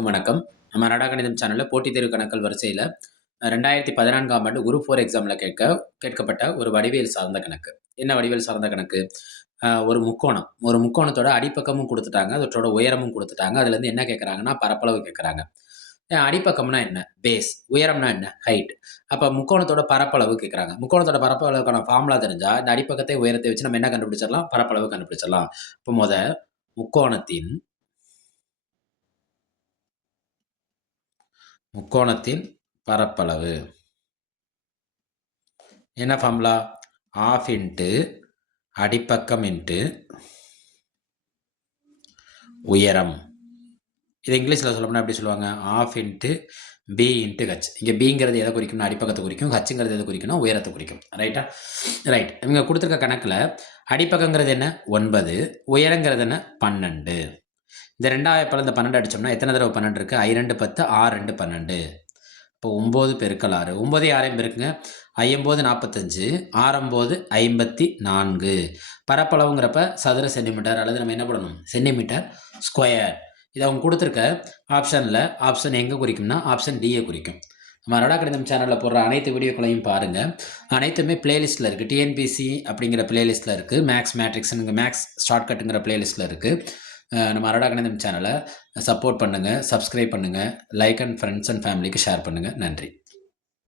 வணக்கம். நம்ம நடா கணிதம் சேனல்ல போட்டித் தேர்வு கணக்குகள் வரிசையில 2014ஆம் ஆண்டு குரூப் 4 எக்ஸாம்ல கேட்கப்பட்ட ஒரு வடிவியல் சார்ந்த கணக்கு. என்ன வடிவியல் சார்ந்த கணக்கு? ஒரு முக்கோணம். ஒரு முக்கோணத்தோட அடிப்பக்கமும் குடுத்துட்டாங்க. அதோட உயரமும் குடுத்துட்டாங்க. அதுலேருந்து என்ன கேட்கறாங்கன்னா, பரப்பளவு கேட்கறாங்க. அடிப்பக்கம்னா என்ன? பேஸ். உயரம்னா என்ன? ஹைட். அப்ப முக்கோணத்தோட பரப்பளவு கேட்கறாங்க. முக்கோணத்தோட பரப்பளவுக்கான ஃபார்முலா தெரிஞ்சா, இந்த அடிப்பக்கத்தை, உயரத்தை வச்சு நம்ம என்ன கண்டுபிடிச்சிடலாம்? பரப்பளவு கண்டுபிடிச்சிடலாம். இப்ப முக்கோணத்தின் முக்கோணத்தின் பரப்பளவு என்ன ஃபார்முலா? ½ இன்ட்டு அடிப்பக்கம் இன்ட்டு உயரம். இது இங்கிலீஷில் சொல்லணும்னா எப்படி சொல்லுவாங்க? ½ இன்ட்டு பி இன்ட்டு ஹச். இங்கே பிங்கிறது எதை குறிக்கும்னா அடிப்பக்கத்தை குறிக்கும், ஹச்சுங்கிறது எதை குறிக்கும்னா உயரத்தை குறிக்கும். ரைட்டா? ரைட். இவங்க கொடுத்துருக்க கணக்கில் அடிப்பக்கங்கிறது என்ன? 9, உயரங்கிறது என்ன? 12. இந்த 2 இந்த 12 அடித்தோம்னா எத்தனை தடவை 12 இருக்குது? I 2 10, R 2 12. இப்போ 9 பெருக்கல் 6. 9 6 பெருக்குங்க. 9 45, 6 54. பரப்பளவுங்கிறப்ப சதுர சென்டிமீட்டர் அல்லது நம்ம என்ன பண்ணணும்? Centimetre square. இதை அவங்க கொடுத்துருக்க ஆப்ஷனில் ஆப்ஷன் எங்கே குறிக்கும்னா ஆப்ஷன் டியை குறிக்கும். நம்ம நடா கணிதம் சேனலில் போடுற அனைத்து வீடியோக்களையும் பாருங்கள். அனைத்துமே பிளேலிஸ்ட்டில் இருக்குது. டிஎன்பிசி அப்படிங்கிற பிளேலிஸ்ட்டில் இருக்குது. மேக்ஸ் மேட்ரிக்ஸுங்க மேக்ஸ் ஷார்ட்கட்டுங்கிற பிளேலிஸ்ட்டில் இருக்குது. நம்ம நடா கணிதம் சேனலை சப்போர்ட் பண்ணுங்கள், சப்ஸ்கிரைப் பண்ணுங்கள், லைக் அண்ட் ஃப்ரெண்ட்ஸ் அண்ட் ஃபேமிலிக்கு ஷேர் பண்ணுங்கள். நன்றி.